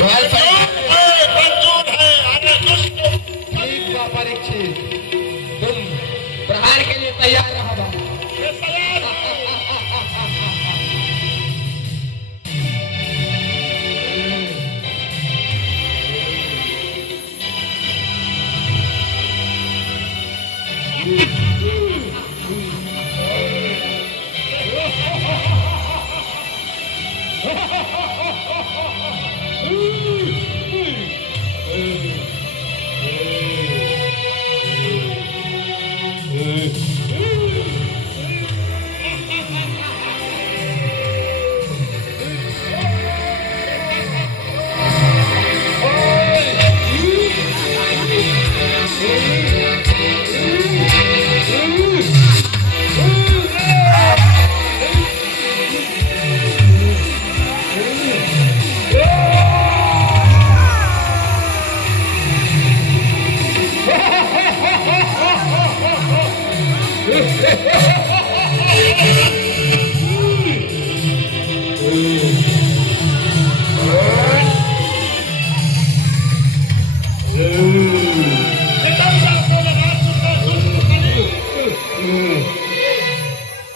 मंजूर है। अरे दुष्ट ठीक बा परीक्षित, तुम प्रहार के लिए तैयार रहो। मैं तैयार हूँ।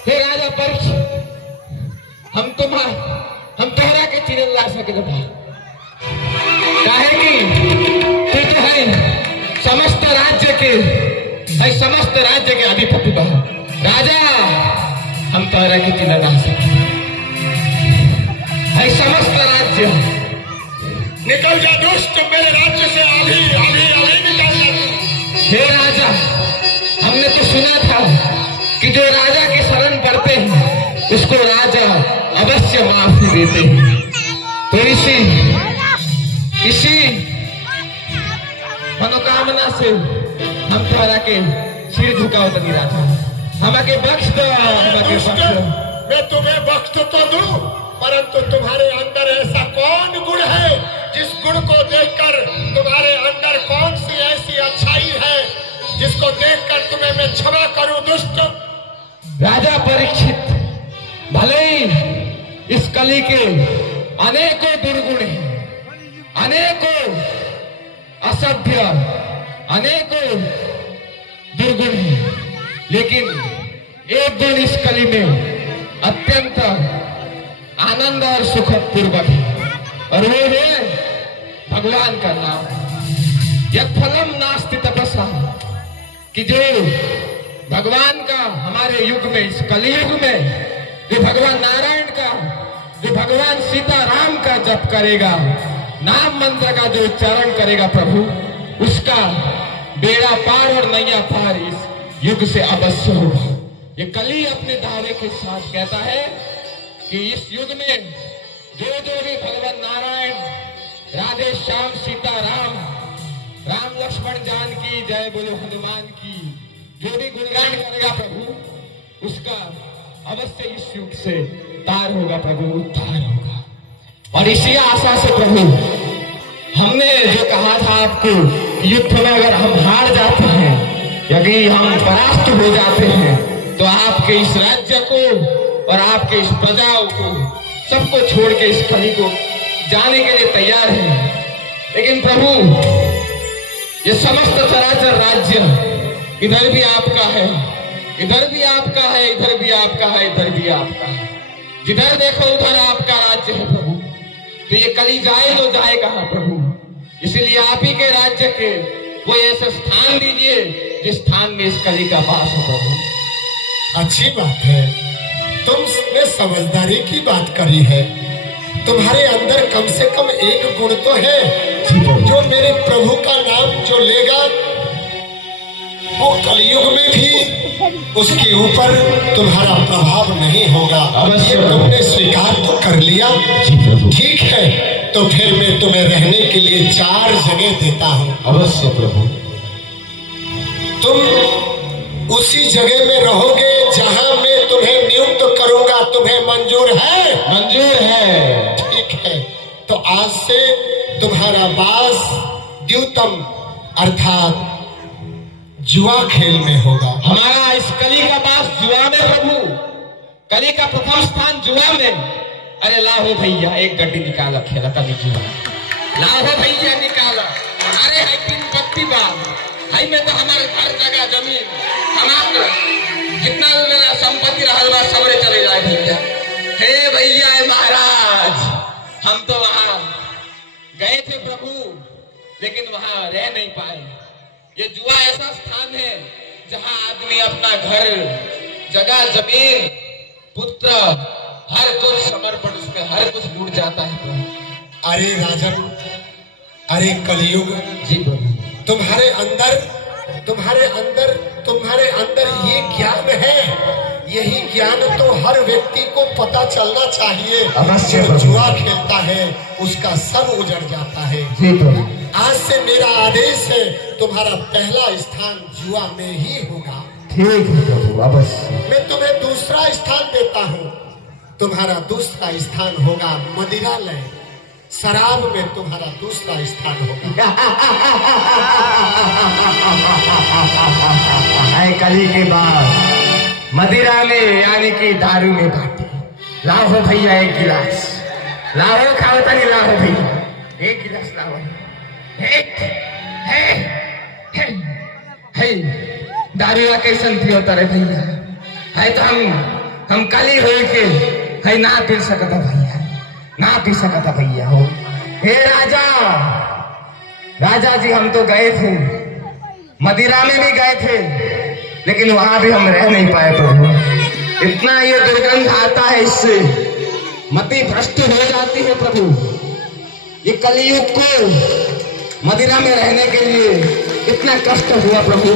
हे राजा परीक्षित, हम तोहरा के चिरे ला सके बा, काहे कि तू तो है समस्त राज्य के अधिपति बा। राजा हम तोहरा के चिरे ला सके है समस्त राज्य। निकल जा दुष्ट, मेरे राज्य से अभी अभी अभी निकल जा। हे राजा, हमने तो सुना था कि जो राजा के शरण पड़ते हैं उसको राजा अवश्य माफी देते हैं। तो इसी मनोकामना से हम तुम्हारा के सिर झुकाओ तनी राजा, हमारे बख्श दो, हमारे बख्श दो। मैं तुम्हें बख्श तो दूं, परंतु तुम्हारे अंदर ऐसा कौन गुण है जिस गुण को देखकर तुम्हारे अंदर कौन सी ऐसी अच्छाई है जिसको देखकर तुम्हें मैं क्षमा करूं दुष्ट। राजा परीक्षित, भले ही इस कली के अनेकों दुर्गुण हैं, अनेकों असभ्य, अनेकों दुर्गुण हैं, लेकिन एक गुण इस कली में अत्यंत आनंद और सुखद पूर्वक है, और वो है भगवान का नाम। यत् फलम नास्ति तपसा, कि जो भगवान का हमारे युग में, इस कलयुग में जो भगवान नारायण का, जो भगवान सीताराम का जप करेगा, नाम मंत्र का जो उच्चारण करेगा प्रभु, उसका बेड़ा पार और नैया पार इस युग से अवश्य होगा। ये कली अपने दावे के साथ कहता है कि इस युग में जो भी भगवान नारायण, राधे श्याम सीताराम, राम लक्ष्मण जानकी जय बोलो हनुमान की, जो भी गुणगान करेगा प्रभु, उसका अवश्य इस युग से तार होगा प्रभु, उद्धार होगा। और इसी आशा से प्रभु, हमने जो कहा था आपको, युद्ध में अगर हम हार जाते हैं, यदि हम परास्त हो जाते हैं, तो आपके इस राज्य को और आपके इस प्रजाओं को, सबको छोड़ के इस कली को जाने के लिए तैयार हैं। लेकिन प्रभु, ये समस्त चराचर राज्य इधर भी आपका है, इधर भी आपका है, इधर भी आपका है, इधर भी आपका है, जिधर देखो उधर आपका राज्य है प्रभु। तो ये कली जाए तो जाए कहाँ प्रभु, इसलिए आप ही के राज्य के कोई ऐसा स्थान दीजिए जिस स्थान में इस कली का वास हो प्रभु। अच्छी बात है, तुमने समझदारी की बात करी है। तुम्हारे अंदर कम से कम एक गुण तो है, जो मेरे प्रभु का नाम जो लेगा वो कलयुग में भी उसके ऊपर तुम्हारा प्रभाव नहीं होगा। ये तुमने स्वीकार तो कर लिया, ठीक है, तो फिर मैं तुम्हें रहने के लिए 4 जगह देता हूँ। अवश्य प्रभु। तुम उसी जगह में रहोगे जहाँ मैं तुम्हें नियुक्त करूंगा। तुम्हें मंजूर है? मंजूर है। ठीक है, तो आज से तुम्हारा वास द्यूतम अर्थात जुआ खेल में होगा। हमारा इस कली का वास जुआ में प्रभु, कली का प्रथम स्थान जुआ में। अरे लाहो भैया, एक गड्डी निकाला, खेला कभी जुआ। लाहो भैया निकाला। अरे है तीन पत्ती बाग है में तो हमारे हर जगह जमीन हमारा जितना मेरा संपत्ति रहा सबरे चले जाए भैया। हे भैया महाराज, हम तो वहां गए थे प्रभु, लेकिन वहां रह नहीं पाए। ये जुआ ऐसा स्थान है जहां आदमी अपना घर, जगह, जमीन, पुत्र, हर कुछ समर्पण, उसमें हर कुछ लूट जाता है प्रभु। अरे राजन, अरे कलयुग, जी प्रभु, तुम्हारे अंदर ये ज्ञान है। यही ज्ञान तो हर व्यक्ति को पता चलना चाहिए। अवश्य जो जुआ खेलता है उसका सब उजड़ जाता है। जी प्रभु, आज से मेरा आदेश है, तुम्हारा पहला स्थान जुआ में ही होगा। ठीक है प्रभु, अवश्य। मैं तुम्हें दूसरा स्थान देता हूँ। तुम्हारा दूसरा स्थान होगा मदिरालय। शराब में तुम्हारा दूसरा स्थान होगा। कली के बाद मदिरा में यानी कि दारू में बाटी। लाहो भैया एक गिलास, लाहो खाओ तनी, लाहो भैया एक गिलास लाओ। दारू कैसन थी होता रे भैया, है तो हम कली हो के है ना पी सकता भैया, ना पी सकता भैया हो। हे राजा, राजा जी हम तो गए थे, मदिरा में भी गए थे, लेकिन वहां भी हम रह नहीं पाए प्रभु। इतना ये दुर्गंध आता है, इससे मति भ्रष्ट हो जाती है प्रभु। ये कलयुग को मदिरा में रहने के लिए इतना कष्ट हुआ प्रभु।